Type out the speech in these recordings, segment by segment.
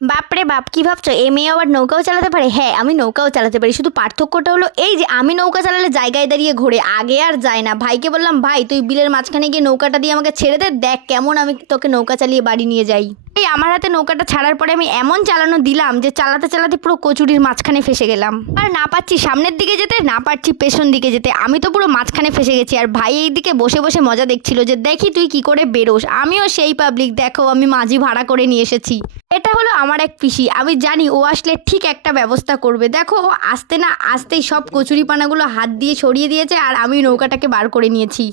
বাপরে বাপ, কি ভাবছো এ মেয়ে আবার নৌকাও চালাতে পারে? হ্যাঁ, আমি নৌকাও চালাতে পারি, শুধু পার্থক্যটা হলো এই যে আমি নৌকা চালালে জায়গায় দাঁড়িয়ে ঘোরে, আগে আর যায় না। ভাইকে বললাম, ভাই তুই বিলের মাঝখানে গিয়ে নৌকাটা দিয়ে আমাকে ছেড়ে দে, দেখ কেমন আমি তোকে নৌকা চালিয়ে বাড়ি নিয়ে যাই। এই আমার হাতে নৌকাটা ছাড়ার পরে আমি এমন চালানো দিলাম যে চালাতে চালাতে পুরো কচুরির মাঝখানে ফেসে গেলাম। আর না পারছি সামনের দিকে যেতে, না পারছি পেছন দিকে যেতে, আমি তো পুরো মাঝখানে ফেসে গেছি। আর ভাই এই দিকে বসে বসে মজা দেখছিল যে দেখি তুই কি করে বেরোস। আমিও সেই পাবলিক, দেখো আমি মাঝি ভাড়া করে নিয়ে এসেছি। এটা হলো আমার এক পিসি, আমি জানি ও আসলে ঠিক একটা ব্যবস্থা করবে। দেখো ও আসতে না আসতেই সব কচুরি পানাগুলো হাত দিয়ে সরিয়ে দিয়েছে, আর আমি নৌকাটাকে বার করে নিয়েছি।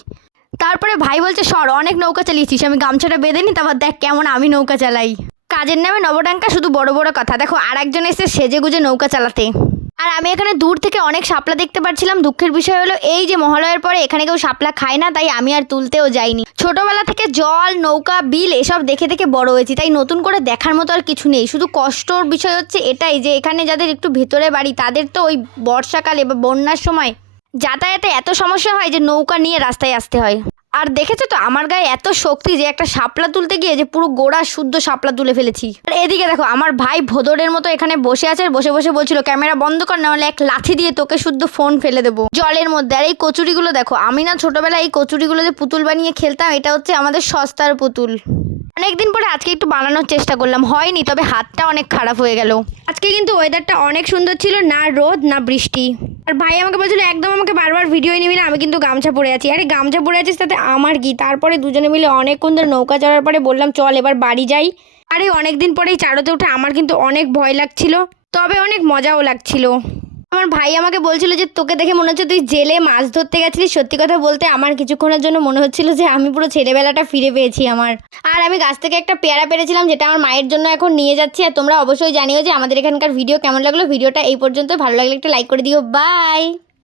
তারপরে ভাই বলছে, সর, অনেক নৌকা চালিয়েছিস, আমি গামছাটা বেঁধে নি, তারপর দেখ কেমন আমি নৌকা চালাই। কাজের নামে নবডাঙ্কা, শুধু বড় বড় কথা। দেখো আর একজন এসে সেজে গুজে নৌকা চালাতে, আর আমি এখানে দূর থেকে অনেক শাপলা দেখতে পাচ্ছিলাম। দুঃখের বিষয় হলো এই যে মহালয়ার পরে এখানে কেউ শাপলা খায় না, তাই আমি আর তুলতেও যাইনি। ছোটবেলা থেকে জল, নৌকা, বিল এসব দেখে দেখে বড় হয়েছি, তাই নতুন করে দেখার মতো আর কিছু নেই। শুধু কষ্টর বিষয় হচ্ছে এটাই যে এখানে যাদের একটু ভেতরে বাড়ি তাদের তো ওই বর্ষাকালে বা বন্যার সময় যাতায়াতে এত সমস্যা হয় যে নৌকা নিয়ে রাস্তায় আসতে হয়। আর দেখেছো তো আমার গায়ে এত শক্তি যে একটা শাপলা তুলতে গিয়ে যে পুরো গোড়া শুদ্ধ শাপলা তুলে ফেলেছি। আর এদিকে দেখো আমার ভাই ভোদরের মতো এখানে বসে আছে, আর বসে বসে বলছিল ক্যামেরা বন্ধ কর, না হলে এক লাথি দিয়ে তোকে শুদ্ধ ফোন ফেলে দেবো জলের মধ্যে। আর এই কচুরিগুলো দেখো, আমি না ছোটবেলায় এই কচুরিগুলো যে পুতুল বানিয়ে খেলতাম, এটা হচ্ছে আমাদের সস্তার পুতুল। অনেকদিন পরে আজকে একটু বানানোর চেষ্টা করলাম, হয়নি, তবে হাতটা অনেক খারাপ হয়ে গেল। আজকে কিন্তু ওয়েদারটা অনেক সুন্দর ছিল, না রোদ না বৃষ্টি। আর ভাই আমাকে বলছিল একদম আমাকে বারবার ভিডিও নিবি না, আমি কিন্তু গামছা পরে আছি। আরে গামছা পরে আছিস তাতে আমার কি? তারপরে দুজনে মিলে অনেকক্ষণ ধরে নৌকা চড়ার পরে বললাম চল এবার বাড়ি যাই। আরে অনেকদিন পরেই চারোতে উঠে আমার কিন্তু অনেক ভয় লাগছিল, তবে অনেক মজাও লাগছিল। আমার ভাই আমাকে বলছিল যে তোকে দেখে মনে হচ্ছে তুই জেলে মাছ ধরতে গেছিলিস। সত্যি কথা বলতে আমার কিছুক্ষণের জন্য মনে হচ্ছিল যে আমি পুরো ছেলেবেলাটা ফিরে পেয়েছি আমার। আর আমি গাছ থেকে একটা পেয়ারা পেরেছিলাম, যেটা আমার মায়ের জন্য এখন নিয়ে যাচ্ছি। আর তোমরা অবশ্যই জানিও যে আমাদের এখানকার ভিডিও কেমন লাগলো। ভিডিওটা এই পর্যন্ত, ভালো লাগলে একটা লাইক করে দিও। বাই।